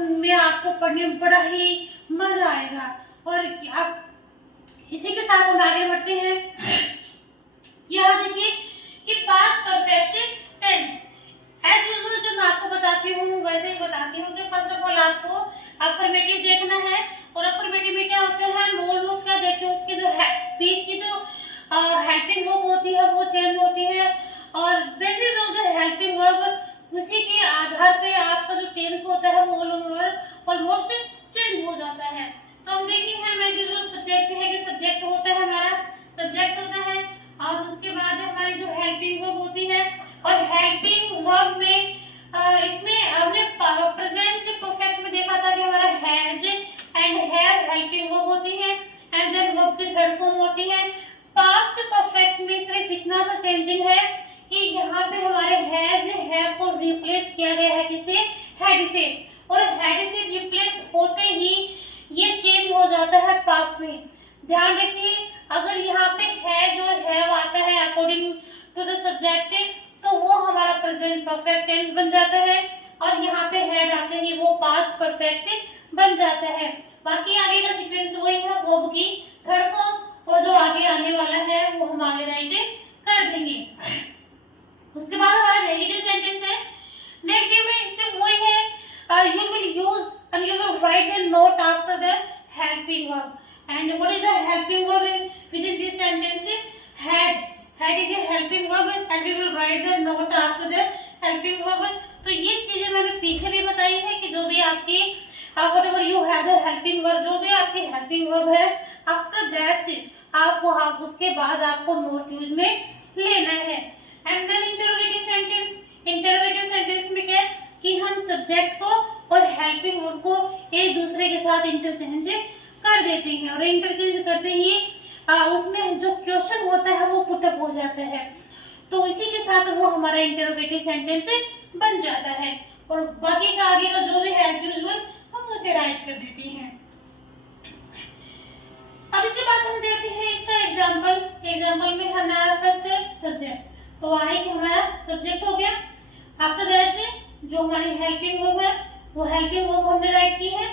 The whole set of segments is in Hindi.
में आपको पढ़ने में बड़ा ही मजा आएगा। और आप इसी के साथ हम आगे बढ़ते हैं। यहाँ देखिए कि past perfect tense, as usual जो मैं आपको बताती हूँ वैसे ही बताती हूँ कि फर्स्ट ऑफ ऑल आपको अफर्मेटिव देखना है। और अफर्मेटिव में क्या होते हैं, मूल रूप क्या देखते हैं, उसके जो है बीच की जो हेल्पिंग वर्ब होती है वो चेंज होती है, और basis of the helping verb उसी के आधार पे आपका जो टेंस होता है वो ऑलमोस्ट चेंज हो जाता है। तो हम देखिए हमें जो देखते हैं कि सब्जेक्ट होता है, हमारा सब्जेक्ट होता है, और उसके बाद हमारी जो हेल्पिंग वर्ब होती है। और हेल्पिंग वर्ब में इसमें हमने प्रेजेंट परफेक्ट में देखा था कि हमारा has and have helping verb होती है, एंड देन वर्ब की थर्ड फॉर्म होती है। पास्ट परफेक्ट में सिर्फ इतना सा चेंजिंग है कि यहाँ पे हमारे हैज हैव को रिप्लेस किया गया है किसे, हैड से, और हैड से रिप्लेस होते ही ये चेंज हो जाता है पास्ट में। ध्यान रखिए अगर यहाँ पे हैज और हैव आता है अकॉर्डिंग टू द सब्जेक्ट तो वो हमारा प्रेजेंट परफेक्ट टेंस बन जाता है, और यहाँ पे हैड आते ही वो पास्ट परफेक्ट बन जाता है। बाकी आगे का सीक्वेंस वही है, वर्ब की थर्ड फॉर्म, और जो आगे आने वाला है वो हम आगे राइट कर देंगे। उसके बाद हमारा नेगेटिव सेंटेंस है। नेगेटिव में इसमें वही है, you will use and you will write the not after the helping verb. And what is the helping verb with in this sentence? Had. Had is a helping verb and we will write the not after the helping verb. तो ये चीजें मैंने पीछे भी बताई है कि जो भी आपकी whatever you have the helping verb, जो भी आपकी हेल्पिंग वर्ब है, आफ्टर दैट आपको उसके बाद आपको नोट यूज में लेना है। And then interrogative sentence. Interrogative sentence में क्या है कि हम सब्जेक्ट को और हेल्पिंग वर्ब को एक दूसरे के साथ इंटरचेंज कर देते हैं, और इंटरचेंज करते ही उसमें जो क्वेश्चन होता है वो पुटअप हो जाता है। तो इसी के साथ वो हमारा इंटरोगेटिव सेंटेंस बन जाता है, और बाकी का आगे का जो भी है एज यूजुअल हम उसे राइट कर देते हैं। अब इसके बाद हम देखते हैं इसका एग्जांपल। एग्जांपल में हमारा फर्स्ट सब्जेक्ट, तो आई कि हमारा सब्जेक्ट हो गया। आफ्टर दैट जो हमारी हेल्पिंग वर्ब है वो हेल्पिंग वर्ब हमने राइट की है,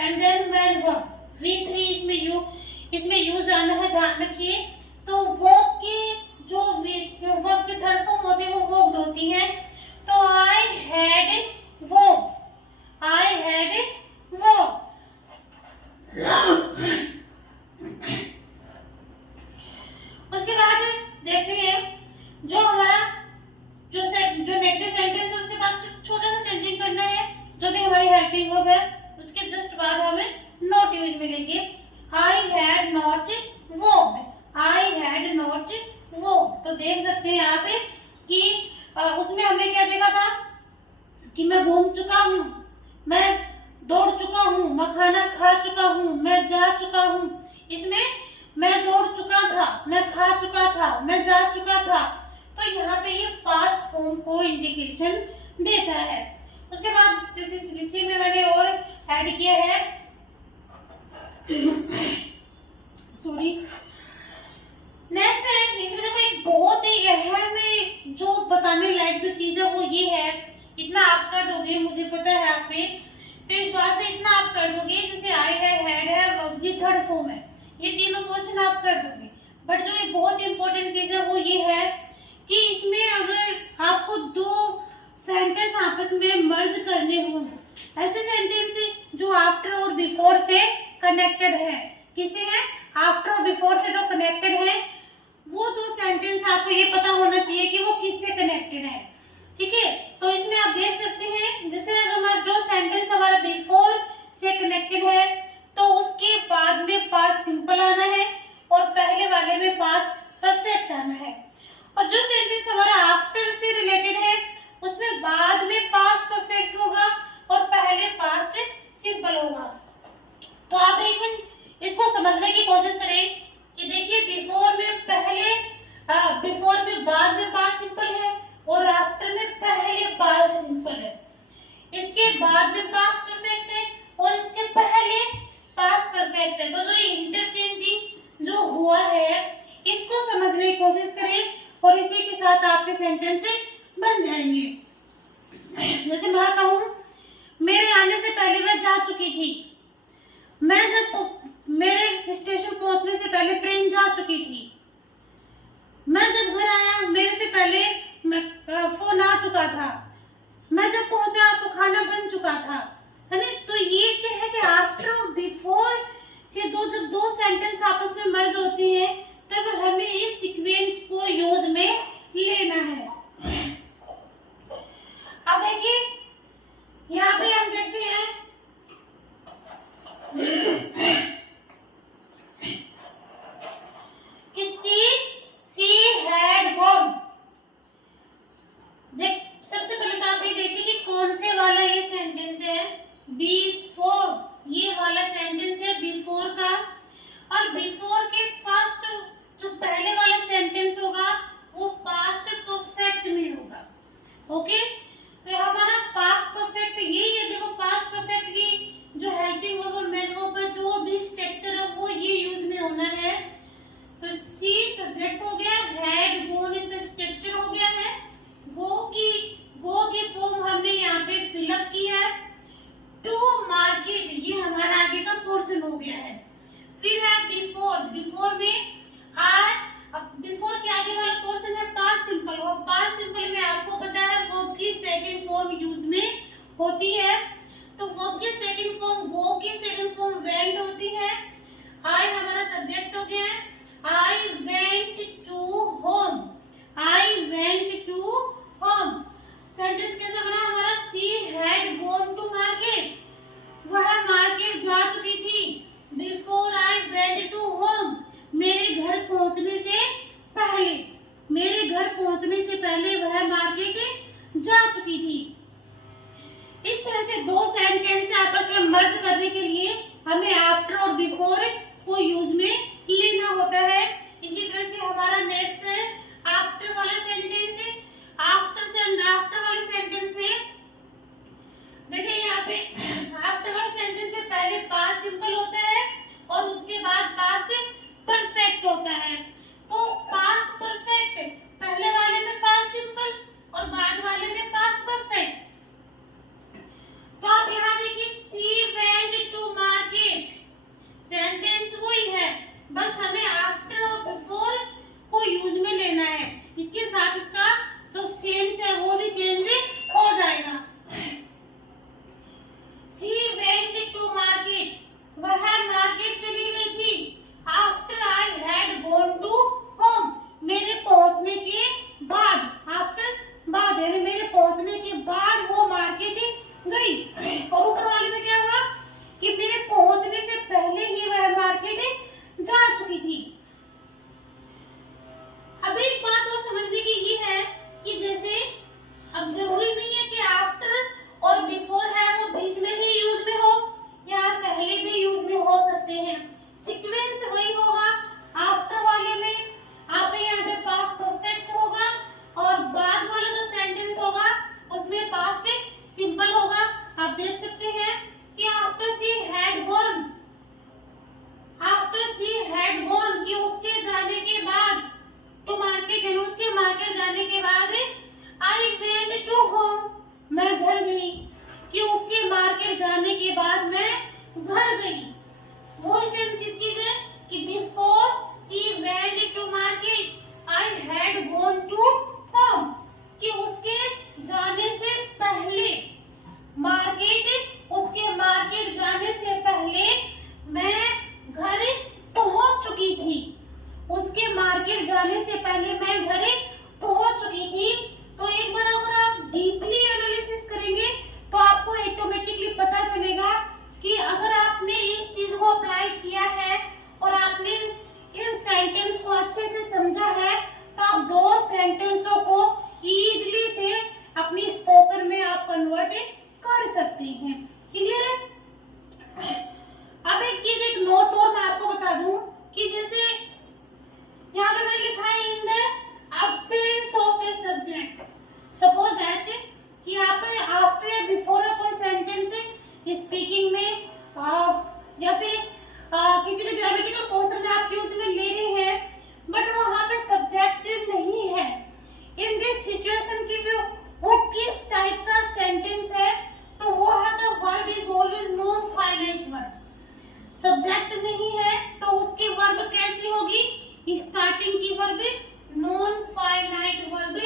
and then when verb V3 इसमें यूज आना है, ध्यान रखिए। तो वो की जो वर्ब की थर्ड फॉर्म होती है वो वर्ब होती है। तो I had verb, I had verb. उसके बाद देखते हैं जो हमारा जो नेगेटिव सेंटेंस है उसके बाद छोटा सा चेंजिंग करना है। जो भी हमारी हेल्पिंग वर्ब है उसके जस्ट बाद हमें नॉट यूज मिलेंगे। I had not verbed, I had not verbed. तो देख सकते हैं यहाँ पे कि उसमें हमने क्या देखा था कि मैं घूम चुका हूँ, मैं दौड़ चुका हूँ, मैं खाना खा चुका हूँ, मैं जा चुका हूँ। इसमें मैं दौड़ चुका था, मैं खा चुका था, मैं जा चुका था। तो यहाँ पे ये पास्ट फॉर्म को इंडिकेशन देता है। उसके बाद इसी में मैंने और ऐड किया है सॉरी नेक्स्ट है इसमें देखो एक बहुत ही अहम जो बताने लायक जो चीज है वो ये है। इतना आप कर दोगे, मुझे पता है आप में विश्वास है, इतना आप कर दोगे। जैसे आई है, हैड है, वर्ब की थर्ड फॉर्म है, ये तीनों क्वेश्चन आप कर दोगे। बट जो एक बहुत इंपॉर्टेंट चीज है वो ये है कि इसमें अगर आपको दो सेंटेंस आपस में मर्ज करने हो, ऐसे सेंटेंस जो आफ्टर और बिफोर से कनेक्टेड है, किसी है आफ्टर और बिफोर से जो कनेक्टेड है, वो दो सेंटेंस आपको ये पता होना चाहिए कि वो किससे कनेक्टेड है। ठीक है, तो इसमें आप देख सकते हैं जैसे अगर जो सेंटेंस हमारा बिफोर से कनेक्टेड है तो उसके बाद में पास्ट सिंपल आना है और पहले वाले में पास्ट परफेक्ट आना है। और जो सेंटेंस हमारा आफ्टर से रिलेटेड है उसमें बाद में पास्ट परफेक्ट होगा और पहले पास्ट सिंपल होगा। तो आप एक मिनट इसको समझने की कोशिश करें कि देखिए बिफोर में पहले बिफोर में बाद में पास्ट सिंपल है और आफ्टर में पहले पास्ट सिंपल है। इसके बाद में पास्ट परफेक्ट है और इसके पहले पास्ट परफेक्ट है। तो जो इंटरचेंजिंग जो हुआ है इसको समझने की कोशिश करें और इसी के साथ आपके सेंटेंस बन जाएंगे। जैसे मैं कहूँ मेरे आने से पहले वह मैं जा चुकी थी। मैं जब मेरे स्टेशन पहुंचने से पहले ट्रेन जा चुकी थी। मैं जब घर आया मेरे से पहले फोन आ चुका था। मैं जब पहुंचा तो खाना बन चुका था, है ना। तो ये क्या है कि आफ्टर और बिफोर से जब दो सेंटेंस आपस में मर्ज होती हैं तब हमें इस सीक्वेंस को यूज में लेना है। अब देखिए यहाँ पे हम देखते हैं कि सी हैड गॉन। देख सबसे पहले तो आप ये देखिए कि कौन से वाला ये सेंटेंस है, बिफोर। ये वाला सेंटेंस है बिफोर का, और बिफोर के फर्स्ट जो पहले वाला सेंटेंस होगा वो पास्ट परफेक्ट में होगा। ओके, तो हमारा पास्ट परफेक्ट यही है। देखो पास्ट परफेक्ट की जो हेल्पिंग वर्ब और मेन वर्ब का जो भी स्ट्रक्चर है वो ये यूज में होना है। तो सी सब्जेक्ट हो गया, हैड गॉन इसका स्ट्रक्चर हो गया है, गो की फॉर्म हमने यहाँ पे फिलअप की है, टू मार्केट ये हमारा आगे का पोर्शन हो गया है। फिर है बिफोर में बिफोर के आगे वाला पोर्शन है पास्ट सिंपल, और पास्ट सिंपल में आपको पता है वर्ब की सेकंड फॉर्म यूज में होती है। तो वर्ब की सेकंड फॉर्म गो की सेकंड फॉर्म वेंट होती है। आई हमारा सब्जेक्ट हो गया है, I went to home, I went to home. Sentence कैसा बना हमारा, she had gone to market, वह मार्केट जा चुकी थी। Before I went to home, मेरे घर पहुंचने से पहले, मेरे घर पहुंचने से पहले वह मार्केट जा चुकी थी। इस तरह से दो सेंटेंस आपस में मर्ज करने के लिए हमें आफ्टर और बिफोर को यूज में लेना होता है। इसी तरह से हमारा नेक्स्ट है आफ्टर वाला सेंटेंस। आफ्टर वाले सेंटेंस में देखिए यहाँ पे आफ्टर वाले सेंटेंस में पहले पास्ट सिंपल होता है और उसके बाद पास्ट परफेक्ट होता है। तो पास्ट परफेक्ट पहले वाले में पास्ट सिंपल और बाद वाले में पास्ट परफेक्ट। तो आप यहाँ देखिए सी वेंट टू मार्केट, सेंटेंस वही है, बस हमें आफ्टर और बिफोर को यूज में लेना है। इसके साथ इसका जो सेंस है वो भी चेंज हो जाएगा। सी वेंट टू मार्केट, वह मार्केट चली गई थी। After I had gone to home, मेरे पहुंचने के बाद, आफ्टर बाद यानी मेरे पहुंचने के बाद वो मार्केट गई। और ऊपर वाले में क्या हुआ कि मेरे पहुंचने से पहले ही वह मार्केट जा चुकी थी। अब एक बात और समझने की ये है कि जैसे अब जरूरी नहीं है कि आफ्टर और बिफोर है वो बीच में ही यूज में हो या पहले भी यूज में हो सकते हैं। सीक्वेंस वही होगा, आफ्टर वाले में आपका यहाँ पे पास्ट परफेक्ट होगा और बाद वाला जो सेंटेंस होगा उसमें पास्ट सिंपल होगा। आप देख सकते हैं कि after C had gone, after C had gone कि उसके जाने के बाद टू मार्केट यानी उसके मार्केट जाने के बाद आई वेंट टू होम, मैं घर गई, कि उसके मार्केट जाने के बाद मैं घर गई। वो सेम चीज है कि before she went to market I had gone to home, कि उसके जाने से पहले मार्केट, उसके मार्केट जाने से पहले मैं घर पहुंच चुकी थी। उसके मार्केट जाने से पहले मैं घर पहुंच चुकी थी। तो एक बार अगर आप डीपली एनालिसिस करेंगे तो आपको ऑटोमेटिकली पता चलेगा कि अगर आपने इस चीज को अप्लाई किया है सब्जेक्ट नहीं है तो उसकी वर्ब कैसी होगी? स्टार्टिंग की वर्ब नॉन फाइनाइट वर्ब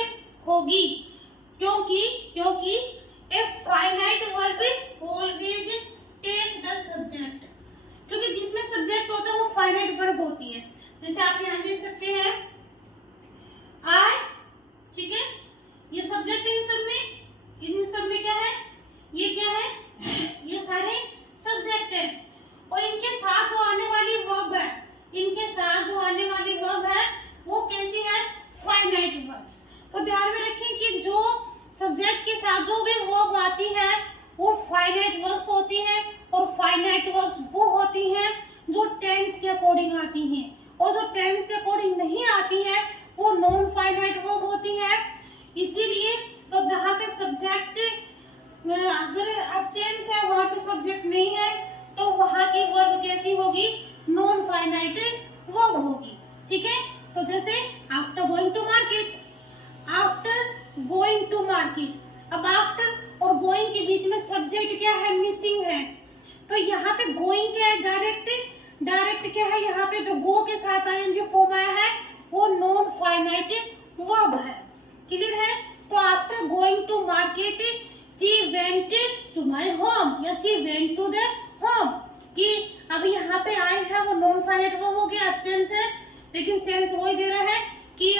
होगी, क्योंकि a finite verb always take the subject, क्योंकि जिसमें सब्जेक्ट होता है वो फाइनाइट वर्ब होती है। जैसे आप यहाँ देख सकते हैं आई, ठीक है, ये सब्जेक्ट इन सब में क्या है? ये क्या है? ये सारे सब्जेक्ट है। और इनके साथ जो आने वाली वर्ब है, वो कैसी है? Finite verbs. तो ध्यान में रखें कि जो सब्जेक्ट के साथ जो भी वर्ब आती है वो फाइनाइट वर्ब्स होती है, और फाइनाइट वर्ब्स वो होती हैं जो टेंस के अकॉर्डिंग आती हैं, और जो टेंस के अकॉर्डिंग नहीं आती है वो नॉन फाइनाइट वर्ब होती है। इसीलिए तो जहाँ पे सब्जेक्ट अगर एब्सेंस है, वहाँ पे सब्जेक्ट नहीं है, तो वहाँ की वर्ब कैसी होगी? नॉन फाइनाइट वर्ब होगी, ठीक है। तो जैसे आफ्टर गोइंग टू मार्केट, अब आफ्टर और गोइंग के बीच में सब्जेक्ट क्या है? मिसिंग है। तो यहाँ पे गोइंग क्या है? डायरेक्ट क्या है? यहाँ पे जो गो के साथ आईएनजी फॉर्म आया है वो नॉन फाइनाइट वर्ब है। क्लियर है? तो after going to market she went to my home, या she went to the home, कि अभी यहाँ पे आए हैं वो नॉन फाइनाइट वर्ब हो गया, एब्सेंस है, लेकिन सेंस वही दे रहा है कि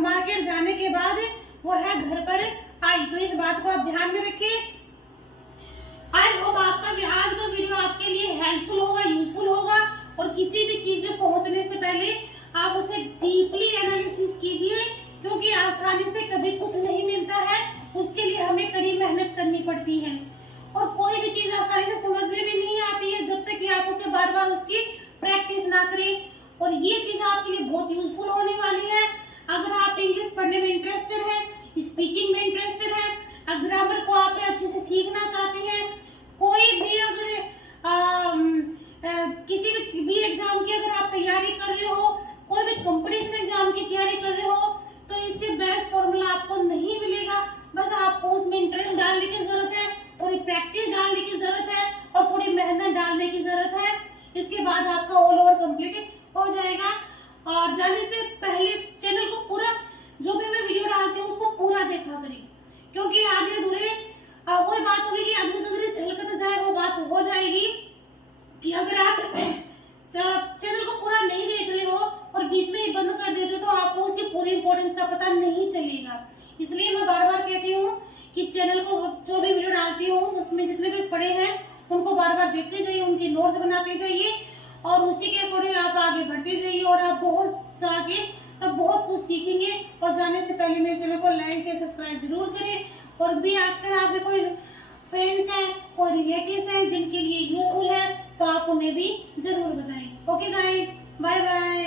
मार्केट जाने के बाद वो है घर पर आई। तो इस बात को आप ध्यान में रखिए। आई होप आपका आज का वीडियो आपके लिए हेल्पफुल होगा, यूजफुल होगा, और किसी भी चीज में पहुंचने से पहले आप उसे डीपली एनालिसिस कीजिए, क्योंकि आसानी से कभी कुछ नहीं मिलता है, उसके लिए हमें कड़ी मेहनत करनी पड़ती है। और कोई भी चीज आसानी से समझ में भी नहीं आती है जब तक कि आप उसे बार बार उसकी प्रैक्टिस ना करें। और ये चीज आपके लिए बहुत यूजफुल होने वाली है। अगर आप इंग्लिश पढ़ने में इंटरेस्टेड है, स्पीकिंग में इंटरेस्टेड है, ग्रामर को आप अच्छे से सीखना चाहते हैं, कोई भी अगर किसी भी एग्जाम की अगर आप तैयारी कर रहे हो, कोई भी कंपटीशन एग्जाम की तैयारी कर रहे हो, तो इससे बेस्ट फॉर्मूला आपको नहीं मिलेगा। बस आपको उसमें इंटरेस्ट डालने की जरूरत है, थोड़ी प्रैक्टिस डालने की जरूरत है, और थोड़ी मेहनत डालने की जरूरत है। इसके बाद आपका ऑल ओवर कंप्लीट हो जाएगा। और जाने से पहले चैनल को पूरा, जो भी मैं वीडियो डालती हूँ उसको पूरा देखा करें, क्योंकि आधे अधूरे वही बात होगी कि आधे अधूरे झलकते जाए वो बात हो जाएगी कि अगर आप चैनल को पूरा नहीं देख रहे हो और बीच में ही बंद कर देते हो तो आपको उसकी पूरी इंपॉर्टेंस का पता नहीं चलेगा। इसलिए मैं बार बार कहती हूँ कि चैनल को जो भी वीडियो डालती हूँ उसमें जितने भी पढ़े हैं उनको बार बार देखते जाइए, उनकी नोट्स बनाते जाइए, और उसी के अकॉर्डिंग आप आगे बढ़ते जाइए, और आप बहुत आगे तब बहुत कुछ सीखेंगे। और जाने से पहले मेरे चैनल को लाइक शेयर सब्सक्राइब जरूर करें, और भी अगर आपके कोई फ्रेंड्स हैं, कोई रिलेटिव्स हैं जिनके लिए यूजफुल है, तो आप उन्हें भी जरूर बताएं। Okay guys, bye bye.